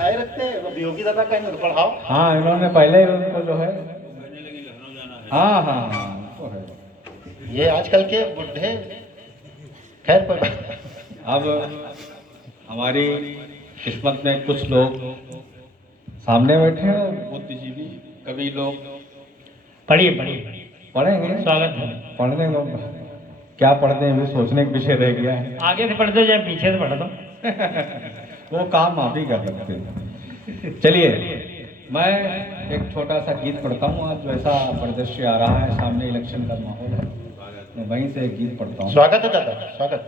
बिठाए रखते हैं वो योगी दादा का इनको पढ़ाओ। हाँ, इन्होंने पहले ही उनको जो है, हाँ हाँ हाँ तो है। ये आजकल के बुढ़े खैर पर अब हमारी किस्मत में कुछ लोग सामने बैठे हैं, बुद्धिजीवी कवि लोग। पढ़िए पढ़िए, पढ़ेंगे, स्वागत है। पढ़ने को क्या पढ़ते हैं, भी सोचने के विषय रह गया है। आगे से पढ़ते जाए, पीछे से पढ़ दो। वो काम आप ही कर सकते हैं। चलिए, मैं एक छोटा सा गीत पढ़ता हूँ। आज वैसा परिदृश्य आ रहा है, सामने इलेक्शन का माहौल है, मैं वहीं से एक गीत पढ़ता हूँ। स्वागत है दादा, स्वागत।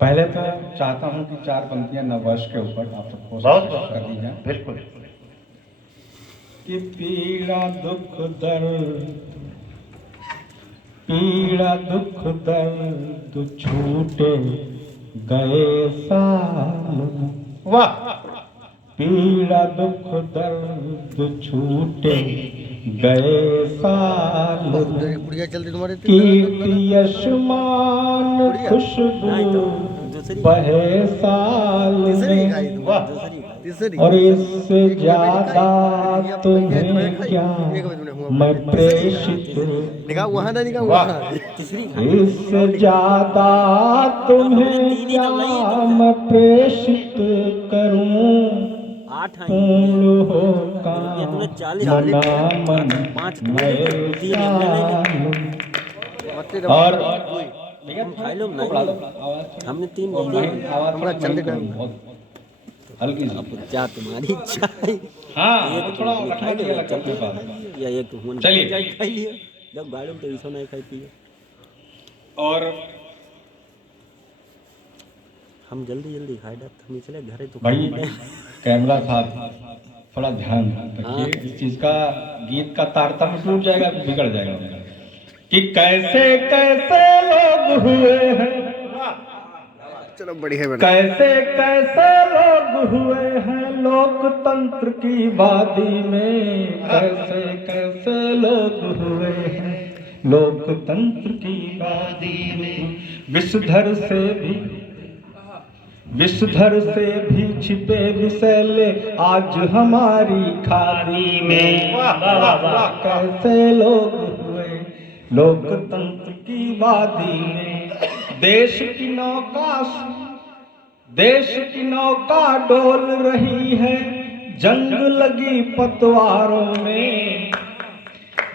पहले तो चाहता हूँ कि 4 पंक्तियां नववर्ष के ऊपर आप सबको बहुत कर दी जाए। बिल्कुल। कि पीड़ा दुख दर्द, पीड़ा दुख दर्द छूटे गए साल, वाह। पीड़ा दुख दर्द छूटे गए साल, कीर्ति यशमान खुशबू बहे साल में, और इससे ज्यादा तुम्हें क्या मैं प्रेषित, इससे ज्यादा तुम्हें क्या मैं प्रेषित करूं, पूर्ण हो काम मना मन मैं साल। और हमने 3 हल्की क्या तुम्हारी इच्छा है? हाँ, एक थोड़ा तो रखना चाहिए लग अपने पास। या एक हुन चलिए। खाई लिया जब गाड़ी में तो ऐसा नहीं खाई पिए। और हम जल्दी जल्दी खाए डात हम इसलिए घरे तो भाई कैमरा साहब थोड़ा ध्यान रखिए, इस चीज का गीत का तारतम्य टूट जाएगा, बिगड़ जाएगा। कि कैसे कैसे लोग हुए हैं, चलो बढ़िया है, कैसे कैसे लोग हुए हैं लोकतंत्र की वादी में, कैसे कैसे लोग हुए हैं लोकतंत्र की वादी में, विषधर से भी छिपे विषैले आज हमारी खादी में। कैसे लोग हुए लोकतंत्र की वादी में, देश की नौका डोल रही है जंग लगी पतवारों में,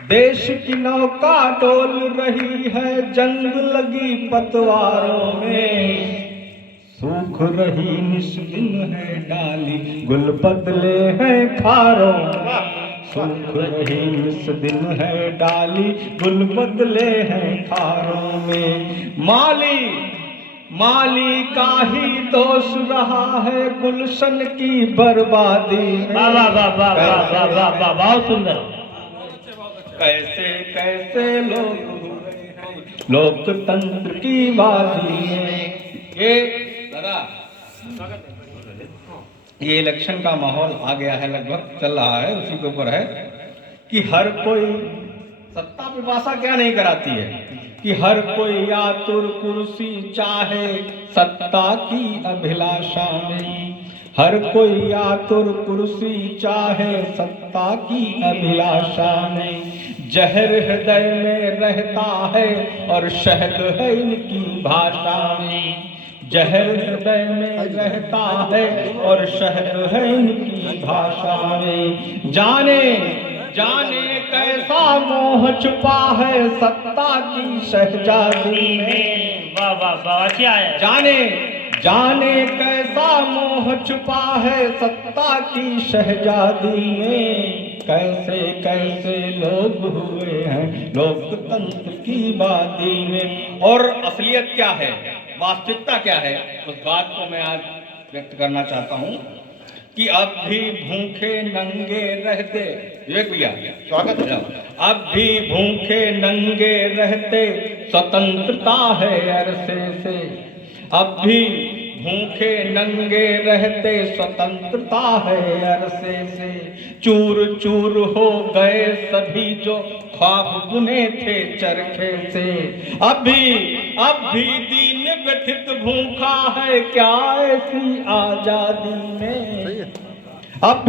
देश की नौका डोल रही है जंग लगी पतवारों में, सूख रही निस्दिन है डाली गुल बदले हैं खारों, सूख रही निस्दिन है डाली गुल बदले हैं खारों में, माली का ही दोष रहा है गुलशन की बर्बादी। वाह वाह वाह वाह वाह वाह वाह, बहुत सुंदर। कैसे कैसे लोग हुए हैं लोकतंत्र की वादी में। ये इलेक्शन का माहौल आ गया है, लगभग चल रहा है, उसी के ऊपर है कि हर कोई सत्ता पिपासा क्या नहीं कराती है, कि हर कोई आतुर कुर्सी चाहे सत्ता की अभिलाषा में, हर कोई आतुर कुर्सी चाहे सत्ता की अभिलाषा में, जहर हृदय में रहता है और शहद है इनकी भाषा में, जहर हृदय में रहता है और शहद है इनकी भाषा में, जाने कैसा मोह छुपा है सत्ता की शहजादी में। वाह वाह वाह, क्या है? जाने कैसा मोह छुपा है सत्ता की शहजादी में, कैसे कैसे लोग हुए हैं लोकतंत्र की वादी में। और असलियत क्या है, वास्तविकता क्या है, उस बात को मैं आज व्यक्त करना चाहता हूँ कि अब भी भूखे नंगे रहते, विवेक भैया स्वागत है, अब भी भूखे नंगे रहते स्वतंत्रता है अरसे से, अब भी भूखे नंगे रहते स्वतंत्रता है अरसे से, चूर चूर हो गए सभी जो ख्वाब बुने थे चरखे से। अब भी दीन व्यथित भूखा है क्या ऐसी आजादी में, अब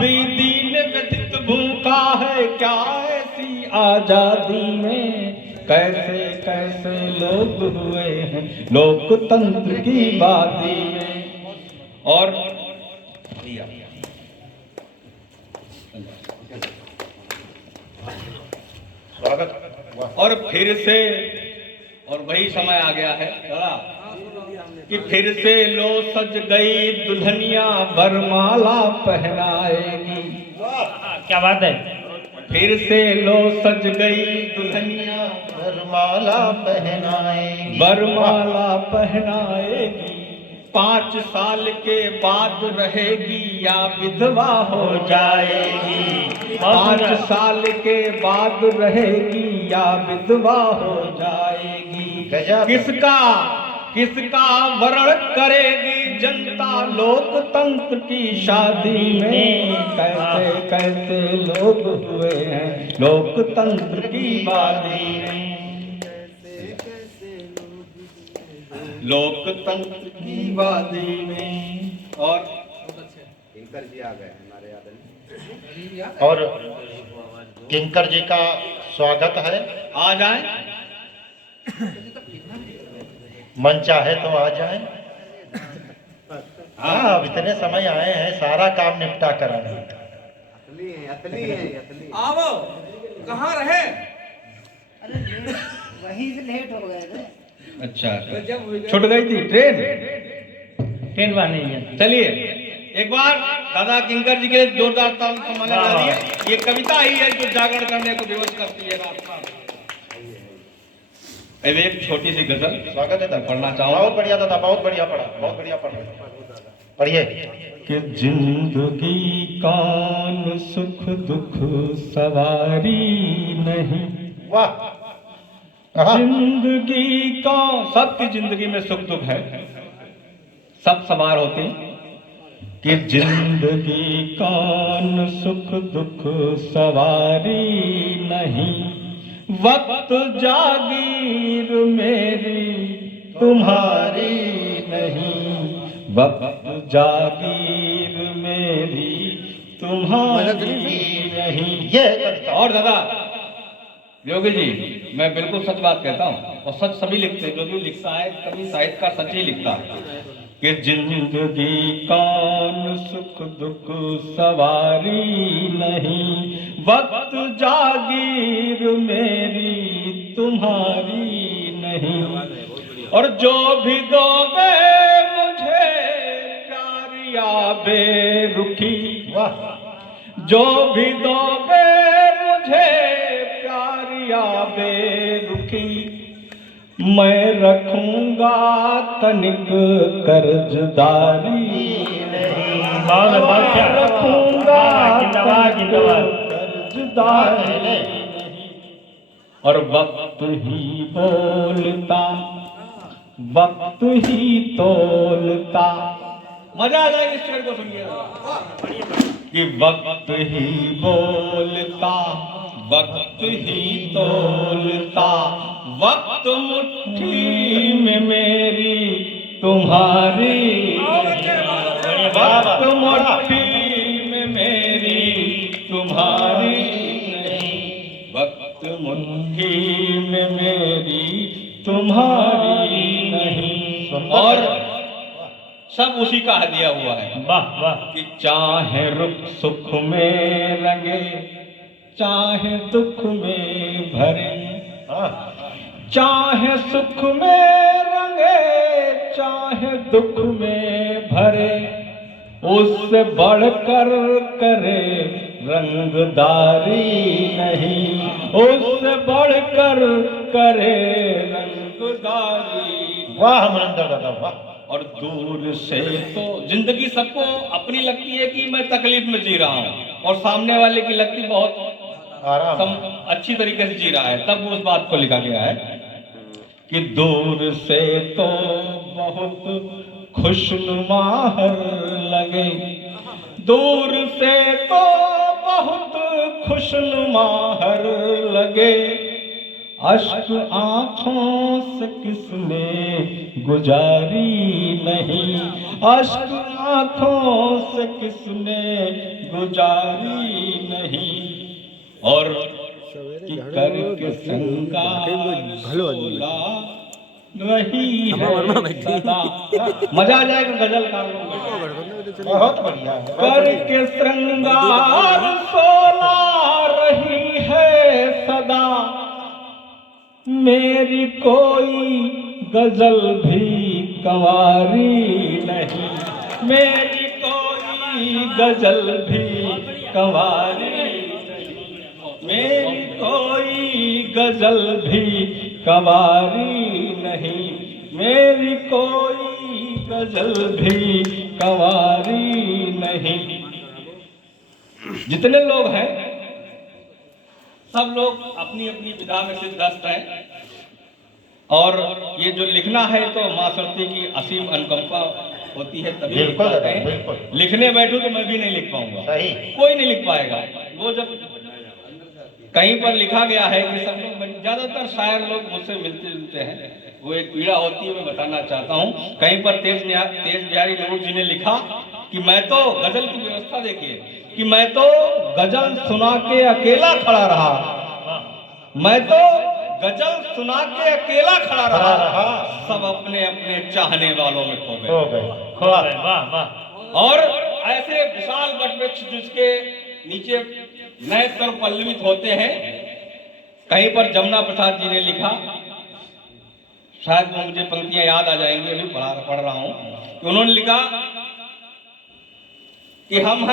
भी दीन व्यथित भूखा है क्या ऐसी आजादी में। कैसे कैसे लोग हुए हैं लोकतंत्र की वादी में। और स्वागत। और फिर से और वही समय आ गया है कि फिर से लो सज गई दुल्हनिया वरमाला पहनाएगी। क्या बात है। फिर से लो सज गई दुल्हनिया वरमाला पहनाएगी, वरमाला पहनाएगी। 5 साल के बाद रहेगी या विधवा हो जाएगी। 5 साल के बाद रहेगी या विधवा हो जाएगी। गजब। किसका वरण करेगी जनता लोकतंत्र की शादी में। कैसे कैसे लोग हुए हैं लोकतंत्र की वादी में, लोकतंत्र की वादी में। और किंकर जी आ गए हमारे आदमी। और किंकर जी का स्वागत है। आ जाए, मन चाहे तो आ जाए। हाँ, अब इतने समय आए हैं, सारा काम निपटा कर आए। असली आओ, कहाँ रहे? वहीं से लेट हो गए थे। अच्छा, छूट गई थी ट्रेन। ट्रेन बा नहीं है। चलिए एक बार दादा किंकर जी के जोरदार ताल सम्मान करिए। ये कविता ही है जो जागरण करने को विवश करती है रात का। अब एक छोटी सी गजल स्वागत है दादा। पढ़ना चाहूंगा। बहुत बढ़िया दादा, बहुत बढ़िया पढ़ा, बहुत बढ़िया पढ़ा। पढ़िए। कि जिंदगी कौन सुख दुख सवारी नहीं। वाह। हाँ। जिंदगी कौन, सबकी जिंदगी में सुख दुख है, सब सवार होते हैं। कि जिंदगी कौन सुख दुख सवारी नहीं, वक्त जागीर मेरी तुम्हारी नहीं, वक्त जागीर मेरी तुम्हारी नहीं। ये कविता। और दादा योगी जी, मैं बिल्कुल सच बात कहता हूँ, और सच सभी लिखते हैं, जो भी लिखता है कभी साहित्यकार सच ही लिखता है। कि जिंदगी कौन सुख दुख सवारी नहीं, वक्त जागीर मेरी तुम्हारी नहीं। और जो भी दोगे मुझे प्यारिया बेरुखी, जो भी दोगे मुझे प्यारिया बेरुखी, मैं रखूंगा तनिक कर्जदारी नहीं। बहुत रखूंगा जिंदाबाद जिंदाबाद। कर्जदारी नहीं। और वक्त ही बोलता वक्त ही तोलता। मजा आ जाएगा इस शेर को सुनिए। कि वक्त ही बोलता वक्त ही तोलता, वक्त मुट्ठी में मेरी तुम्हारी, वक्त मुट्ठी में मेरी तुम्हारी नहीं, वक्त मुट्ठी में मेरी तुम्हारी नहीं। और सब उसी का दिया हुआ है। वाह वाह। कि चाहे रुख सुख में रंगे, चाहे दुख में भरे, चाहे सुख में रंगे चाहे दुख में भरे, उससे बढ़कर करे रंगदारी नहीं, उससे बढ़कर करे रंगदारी। वाह मनिंदर दादा, वाह। और दूर से तो जिंदगी सबको अपनी लगती है कि मैं तकलीफ में जी रहा हूँ, और सामने वाले की लगती बहुत आराम। अच्छी तरीके से जी रहा है, तब उस बात को लिखा गया है कि दूर से तो बहुत खुशनुमा हर लगे, दूर से तो बहुत खुशनुमा हर लगे, अश्क आँखों से किसने गुजारी नहीं, अश्क आँखों से किसने गुजारी नहीं। और कि करके श्रृंगार सोला रही है सदा। मजा आ जाएगा गजल का बहुत बढ़िया है, करके श्रृंगार सोला रही है सदा, मेरी कोई गजल भी कंवारी नहीं, मेरी कोई गजल भी कंवारी नहीं, मेरी कोई गजल भी कंवारी नहीं, मेरी कोई गजल भी कंवारी नहीं। जितने लोग हैं सब लोग अपनी अपनी विधा में सिद्धस्त हैं, और ये जो लिखना है तो माँ सरस्वती की असीम अनुकंपा होती है तभी लिख बिल्कुल पाते दादा, हैं। बिल्कुल। लिखने बैठूं तो मैं भी नहीं लिख पाऊंगा, सही। कोई नहीं लिख पाएगा। वो जब कहीं पर लिखा गया है कि सब लोग, ज्यादातर शायर लोग मुझसे मिलते जुलते हैं, वो एक पीड़ा होती है, मैं बताना चाहता हूँ। कहीं पर तेज बिहारी नूर जी ने लिखा कि मैं तो, गजल की व्यवस्था देखिए, कि मैं तो गजल सुना के अकेला खड़ा रहा, मैं तो गजल सुना के अकेला खड़ा रहा, सब अपने अपने चाहने वालों में खो हो गए। गए। खो गए, वाह वाह। और ऐसे विशाल वटवृक्ष जिसके नीचे नए स्वर पल्लवित होते हैं, कहीं पर जमुना प्रसाद जी ने लिखा, शायद मुझे पंक्तियां याद आ जाएंगी, अभी पढ़ रहा हूं, कि उन्होंने लिखा कि हम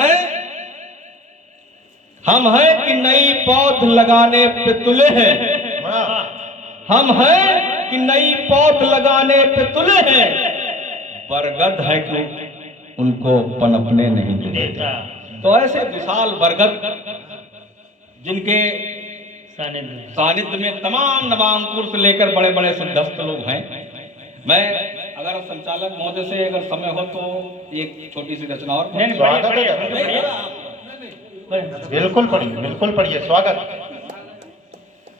हैं कि नई पौध लगाने पे तुले हैं, हम हैं कि नई पौध लगाने पे तुले हैं, बरगद है कि उनको पनपने नहीं देता। तो ऐसे विशाल बरगद जिनके सानिध्य में तमाम नवांकुर से लेकर बड़े बड़े सिद्धस्त लोग हैं। मैं अगर संचालक महोदय से अगर समय हो तो एक छोटी सी रचना और। स्वागत है, बिल्कुल पढ़िए, बिल्कुल पढ़िए, स्वागत।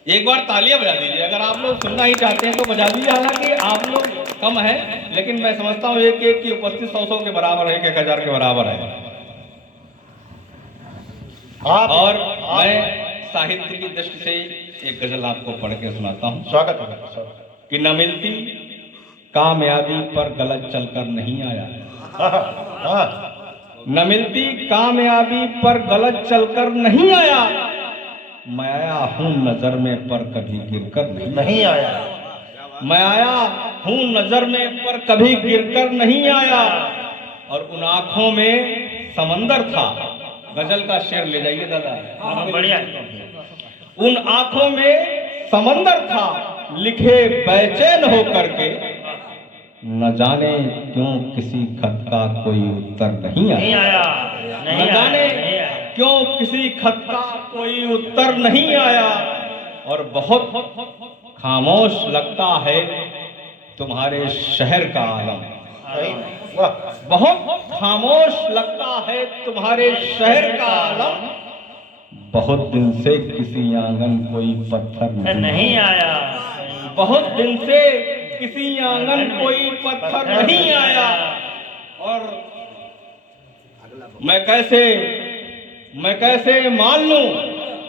एक बार तालियां बजा दीजिए, अगर आप लोग सुनना ही चाहते हैं तो बजा दीजिए। हालांकि आप लोग कम हैं, लेकिन मैं समझता हूँ एक एक की उपस्थित 100 के बराबर है, 1000 के बराबर है। और मैं साहित्य की दृष्टि से एक गजल आपको पढ़ के सुनाता हूँ। स्वागत है। कि न मिलती कामयाबी पर गलत चलकर नहीं आया, न मिलती कामयाबी पर गलत चलकर नहीं आया, मैं आया हूँ नजर में पर कभी गिरकर नहीं आया, मैं आया हूँ नजर में पर कभी गिरकर नहीं आया। और उन आंखों में समंदर था, गजल का शेर ले जाइए दादा, बढ़िया। उन आंखों में समंदर था, लिखे बेचैन होकर के, न जाने क्यों किसी खत का कोई उत्तर नहीं आया, न जाने क्यों किसी खत का कोई उत्तर नहीं आया। और बहुत खामोश लगता है तुम्हारे शहर का आलम, बहुत खामोश लगता है तुम्हारे शहर का आलम, बहुत दिन से किसी आंगन कोई पत्थर नहीं आया, बहुत दिन से किसी आंगन कोई पत्थर नहीं आया। और मैं कैसे मान लूं,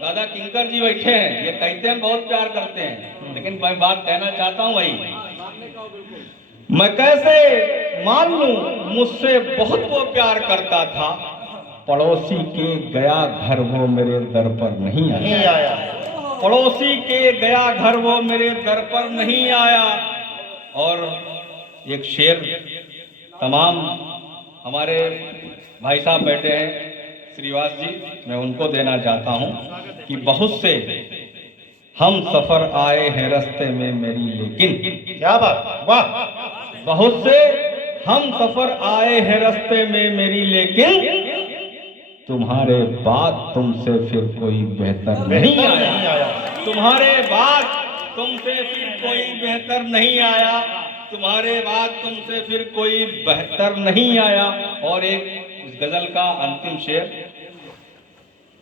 दादा किंकर जी बैठे हैं, ये कहते हैं बहुत प्यार करते हैं, लेकिन मैं बात कहना चाहता हूं भाई, मैं कैसे मान लूं मुझसे बहुत वो प्यार करता था, पड़ोसी के गया घर वो मेरे दर पर नहीं आया, पड़ोसी के गया घर वो मेरे दर पर नहीं आया। और एक शेर तमाम हमारे भाई साहब बैठे हैं श्रीवास जी, मैं उनको देना चाहता हूं कि बहुत से हम सफर आए हैं रास्ते में मेरी लेकिन, क्या बात, वाह, बहुत से हम सफर आए हैं रास्ते में मेरी लेकिन, तुम्हारे बाद तुमसे फिर कोई बेहतर नहीं आया, तुम्हारे बाद तुमसे फिर कोई बेहतर नहीं आया, तुम्हारे बाद तुमसे फिर कोई बेहतर नहीं आया। और एक इस गजल का अंतिम शेर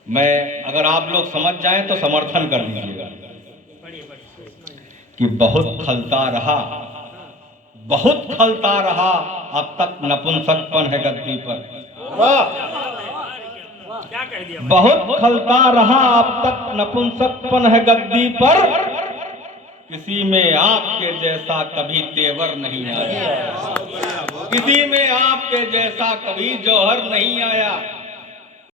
मैं, अगर आप लोग समझ जाएं तो समर्थन कर दीजिएगा कि बहुत खलता रहा, बहुत खलता रहा, अब तक नपुंसकपन है गद्दी पर। बहुत खलता रहा, अब तक नपुंसकपन है गद्दी पर, किसी में आपके जैसा कभी तेवर नहीं आया, किसी में आपके जैसा कभी जौहर नहीं आया।